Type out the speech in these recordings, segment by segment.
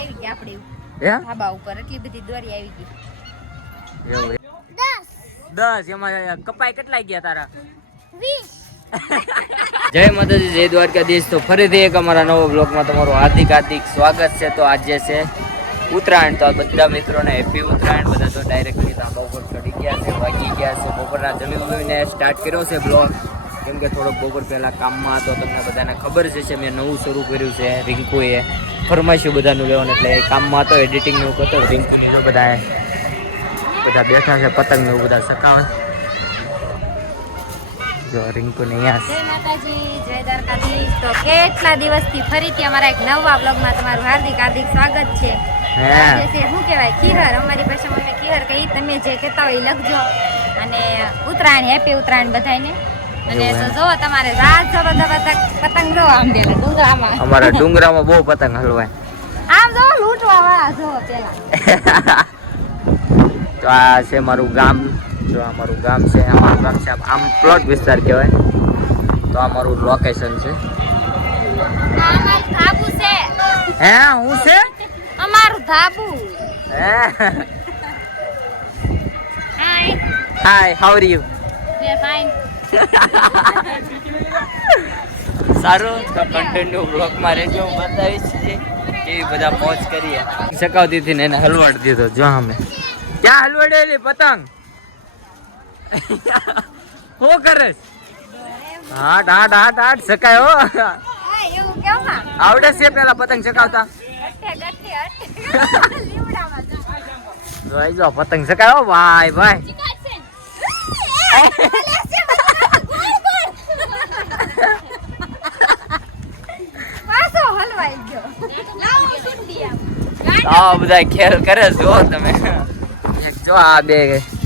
આવી ગઈ આપણે હે? ધાબા ઉપર એટલી બધી દોરી આવી ગઈ. એવું? દસ. એમાં કપાઈ કેટલા ગયા તારા? જય માતાજી જય દ્વારકાધીશ. તો ફરીથી એક અમારા નવો બ્લોગમાં તમારું હાર્દિક હાર્દિક સ્વાગત છે. તો આજે છે ઉત્તરાયણ. તો આ બધા મિત્રોને હેપી ઉત્તરાયણ. બધા તો ડાયરેક્ટલી ધાબા ઉપર ચડી ગયા છે વાગી ગયા છે. બપોરના જમી ઉમીને સ્ટાર્ટ કર્યો છે બ્લોગ કેમ કે થોડોક બપોર પહેલા કામમાં હતો તમને બધાને ખબર જ છે મેં નવું શરૂ કર્યું છે રિંકુએ. ફરમાઈશું બધાનું લેવાનું એટલે કામમાં હતો એડિટિંગનું કરતો રિંકુની જો બધા બધા બેઠા છે પતંગ એવું બધા સકાવે જો રિંકુ ને માતાજી જય તો કેટલા દિવસથી ફરીથી અમારા એક નવા બ્લોગમાં તમારું હાર્દિક હાર્દિક સ્વાગત છે. શું કહેવાય? ખીહર. અમારી ભાષામાં અમે ખીહર કહી તમે જે કહેતા હોય એ લખજો. અને ઉત્તરાયણ હેપી ઉત્તરાયણ બધાયને. અને. જો તમારે રાત જો બધા પતંગ પતંગ જો આમ પેલા ડુંગરામાં. અમારા ડુંગરામાં બહુ પતંગ હલવાય. આમ જો લૂંટવા વાળા જો પેલા. તો આ છે મારું ગામ. જો આ મારું ગામ છે અમારું ગામ છે આમ પ્લોટ વિસ્તાર કહેવાય. તો આ મારું લોકેશન છે. અમારું હે હું છે? અમારું ધાબુ. હે? Hi hi how are you we fine સારું તો કન્ટિન્યુ બ્લોગમાં રહેજો. હું બતાવીશ કે કેવી બધા મોજ કરીએ સકાવતી હતી ને એને હલવાડ દીધો જો અમે ક્યાં હલવાડેલી પતંગ? શું કરે હાટ હાટ હાટ હાટ સકાય હો. હા આવડે છે પેલા પતંગ ચકાવતા જોઈ જો પતંગ ચકાયો ભાઈ ભાઈ પાછો હલવાઈ ગયો લાવો સુંટી આમ આ બધા ખેલ કરે જો તમે. જો આ બે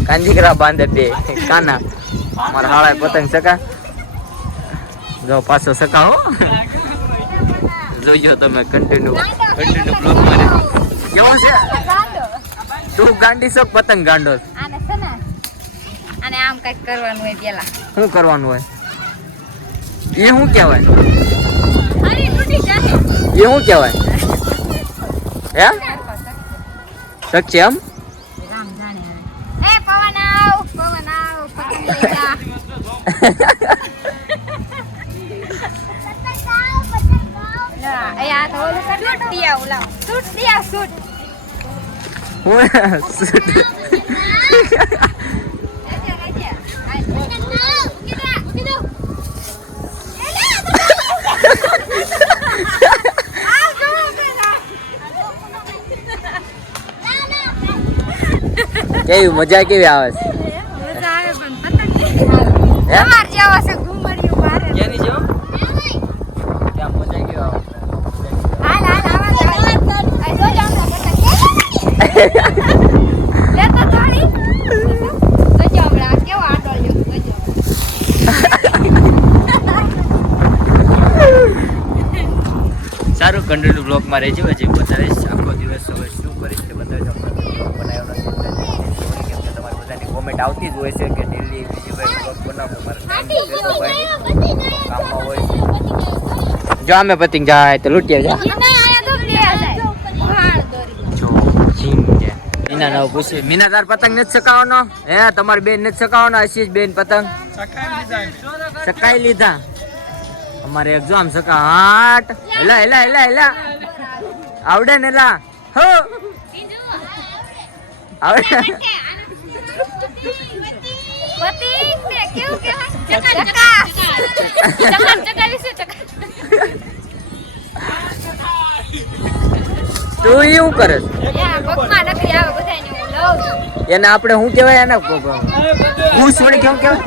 કાંજીકરા બાંધે બે. કાના. મારા હાળા પતંગ ચકા જો પાછો સકાવો જોજો તમે કન્ટિન્યુ કન્ટિન્યુ બ્લોક મારે. કેવું છે? તું ગાંડી છો પતંગ ગાંડો? આને છે ને અને આમ કંઈક કરવાનું હોય પેલા. શું કરવાનું હોય? એ શું કહેવાય? એ શું કહેવાય? હે? શકશે એમ? રામ જાણે હવે એ પવન આવ પવન આવ પતંગ લઈ જા લા, એ આ તો ઓલું કરી દે, દિયા ઓલા. સૂટ દિયા, સૂટ. હું રહેજે, રહેજે. આ, આ જોવો પેલા. કેવી મજા કેવી આવે છે મજા આવે પણ પતંગ નથી આવે. હે? તમાર જેવા છે ઘુમડિયું મારે. કેની જો ત્યાં મજા કેવી આવે હાલ, હાલ, આવા જ, આવા જ. આ જોજો હમણાં પતંગ. લેતો થોડી. જોજો હમણાં આ કેવો આડો લ્યો, જોજો. સારું કન્ટિન્યુ બ્લોગમાં રહેજો. હજી બતાવીશ આખો દિવસ હવે શું કરીશ તે બતાવીશ હમણાં બ્લોગ બનાવ્યો નથી કેમ કે તમારી બધાની કોમેન્ટ આવતી જ હોય છે કે ડેલી બીજી ભાઈ બ્લોગ બનાવો મારે તો ભાઈ કામમાં હોય છે. જો અમે પતિંગ જાય તો લૂંટીએ જા. જાય. મીના નવ પૂછે. મીના તાર પતંગ નથી ચકાવવાનો હે તમારી બેન નથી ચકાવવાનો આશીષ બેન પતંગ. ચકાઈ લીધા. અમારે એક જો આમ ચકા હાટ. હેલા હેલા હેલા હેલા. આવડે ને લા. હો. આવડે. પતિંગ ને કેવું કહેવાય? ચકા. ચકા, ચકા વિશે ચકા. તું એવું કરે. એને આપણે શું કહેવાય એને હું વળી કેમ કહેવાય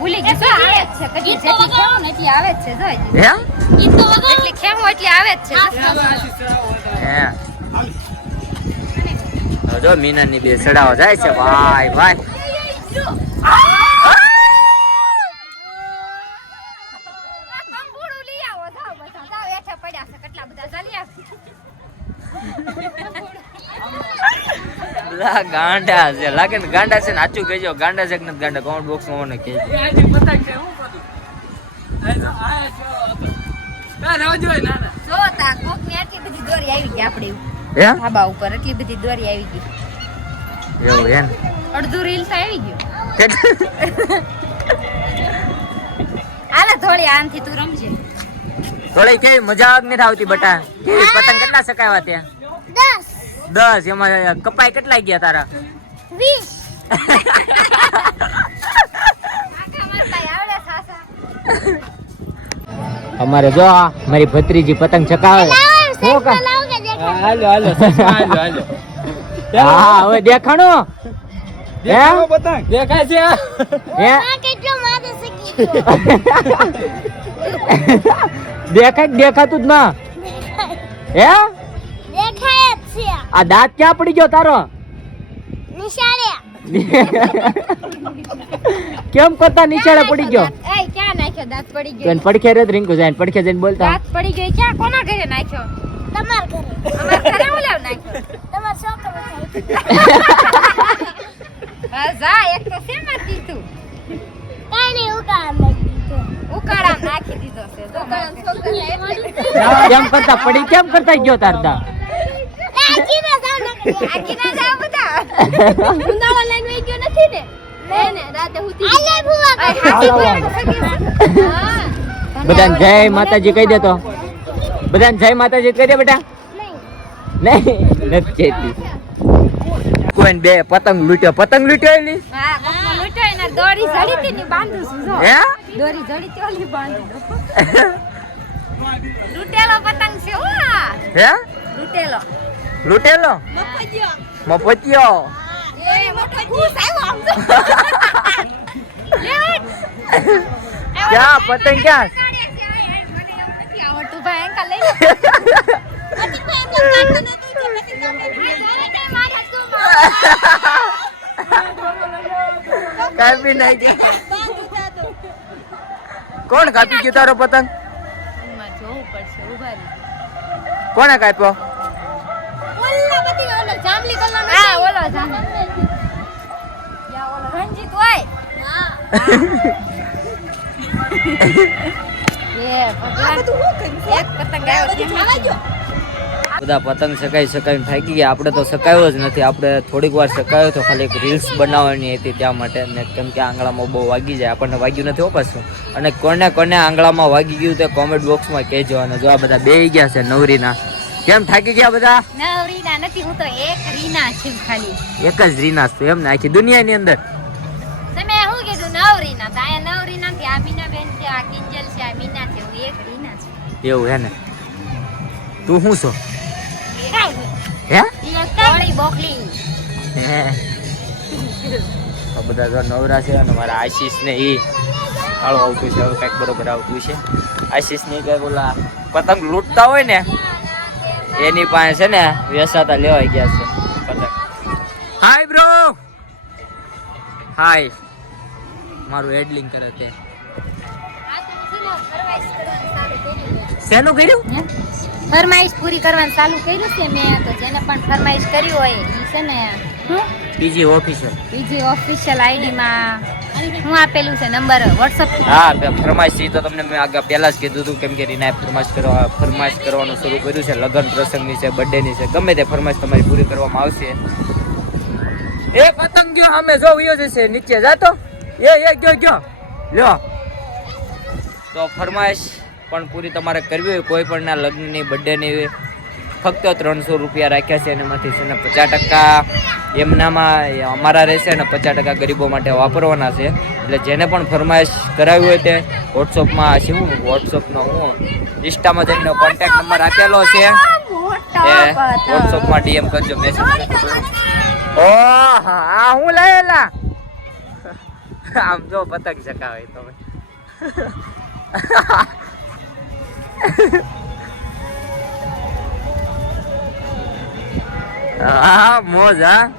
ભૂલી ગઈ. આવે જ છે? કદી આવે જ છે, જો હજી. હે જેટલી ખેવું એટલી આવે જ છે. હે જો મીનાની બે સડાવા જાય છે. ભાઈ ભાઈ. કંબુડું લઈ આવો, જાઓ બધા, જાઓ, હેઠે પડ્યા છે, કેટલા બધા, ચાલી આવો. અલા ગાંડા છે. લાગે ને ગાંડા છે ને આચું કહેજો. ગાંડા છે કે નથી ગાંડા? કોમેન્ટ બોક્સમાં મને કહેજો. જો તા કોકની આટલી બધી દોરી આવી ગઈ આપણે હે ધાબા ઉપર એટલી બધી દોરી આવી ગઈ. એવું હે અડધું રીલ્સ આવી ગયું. આલે થોડી આનથી તું રમજે. થોડી કેવી? મજા આવે કે નથી આવતી બટા. કેવી? પતંગ કેટલા સકાવ્યા ત્યાં? દસ. દસ. એમાં કપાઈ કેટલા ગયા તારા? વીસ. અમારે જો આ મારી ભત્રીજી પતંગ ચકાવે હાલો હાલો હાલો હા હવે દેખાણો પતંગ? દેખાય છે? હે? દેખાય દેખાતું જ ના? હે? આ દાંત ક્યાં પડી ગયો તારો? કેમ કરતા નીચેડે પડી ગયો? એય ક્યાં નાખ્યો દાંત પડી ગયો? એને પડખે રે રીંકુ જાય પડખે જઈને બોલતા. દાંત પડી ગયો. ક્યાં? કોના ઘરે નાખ્યો? તમાર ઘરે. અમાર ઘરે ઓલા નાખ્યો? તમાર છોકરો હા જા એક તો શેમાં દીધું? કાઈ ઉકાળ ઉકાળા નાખી દીધો. છે જો કેમ કરતા? પડી કેમ કરતા ગયો તાર દાંત નાખી દે જાવ નાખી આખી ના જાવ બધા? ઉંદાળો લાઈન વઈ ગયો નથી ને ને રાતે હુતી આલે ભૂવા આ હાથી કોઈ સગી હા બધાને જય માતાજી કહી દેતો બધાને જય માતાજી કહી દે બેટા નહીં નથી કહેતી કોઈ બે પતંગ લૂટ્યો પતંગ લૂટ્યો એલી હા કોકમાં લૂંટાઈ ને દોરી જડી હતી ને બાંધું છું જો હે દોરી જડી હતી ઓલી બાંધી દો લૂંટેલો પતંગ છે હો આ. હે લૂંટેલો લૂટેલો મફતિયો એ મોટો ખુશ આવ્યો આમ જો લે ઉઠ. ક્યાં પતંગ ક્યાં? આવડતું ભાઈ એંકા લઈ લે. કાપી નાખી કોણ કાપી ગયું તારો પતંગ. કોણે કાપ્યો? રંજીત હોય. બધા પતંગ સકાઈ સકાઈ થાકી ગયા. આપણે તો સકાયો જ નથી. આપણે થોડીક વાર સકાયો તો ખાલી એક રીલ્સ બનાવવાની હતી ત્યાં માટે. ને કેમ કે આંગળામાં બહુ વાગી જાય. આપણને વાગ્યું નથી પાછું. અને કોને કોને આંગળામાં વાગી ગયું તે કોમેન્ટ બોક્સમાં કહેજો. અને જો આ બધા બેહી ગયા છે નવરીના. કેમ થાકી ગયા બધા? નવરીના નથી. હું તો એક રીના છું ખાલી. એક જ રીના છું એમ ને? આખી દુનિયાની અંદર તમે શું કીધું નવરીના તો અહીંયા નવરીના થી છે આ કિંજલ છે આ મીના છે હું એક રીના છું. એવું હે ને? તું શું છો? હે? કોળી બોકલી. હે? બધા જો નવરા છે અને મારા આશીષ ને ઈ કાળો આવતું છે હવે કંઈક બરોબર આવતું છે. આશીષની કઈ ઓલા પતંગ લૂંટતા હોય ને એની પાસે છે ને વેસાતા લેવાઈ ગયા છે પતંગ. હાય બ્રો હાય મારું હેડલિંગ કરે તે. શેનું કર્યું? ફરમાઈશ પૂરી કરવાનું ચાલુ કર્યું છે મેં તો જેને પણ ફરમાઈશ કરી હોય એ છે ને. બીજી ઓફિશિયલ બીજી ઓફિશિયલ આઈડી માં હું આપેલું છે નંબર વોટ્સઅપ હા ફરમાઈશ તો તમને મેં આગળ પહેલા જ કીધું હતું કેમ કે રીનાએ ફરમાઈશ કરવા ફરમાઈશ કરવાનું શરૂ કર્યું છે લગ્ન પ્રસંગની છે બર્થડેની છે ગમે તે ફરમાઈશ તમારી પૂરી કરવામાં આવશે. એ પતંગ ગયો અમે જો વયો જશે નીચે જાતો એ એ ગયો ગયો. લ્યો. તો ફરમાઈશ પણ પૂરી તમારે કરવી હોય કોઈ પણના લગ્નની બર્થડેની ફક્ત ત્રણસો રૂપિયા રાખ્યા છે એનામાંથી છે ને પચાસ ટકા એમનામાં અમારા રહેશે અને પચાસ ટકા ગરીબો માટે વાપરવાના છે. એટલે જેને પણ ફરમાઈશ કરાવી હોય તે વોટ્સઅપમાં શું? વોટ્સઅપનો હું ઇન્સ્ટામાં જઈને કોન્ટેક્ટ નંબર આપેલો છે. એ વોટ્સઅપમાં ડીએમ કરજો મેસેજ ઓ હા આ હું લઈ આમ જો પતંગ ચકાવે તમે. હા મોજ હા.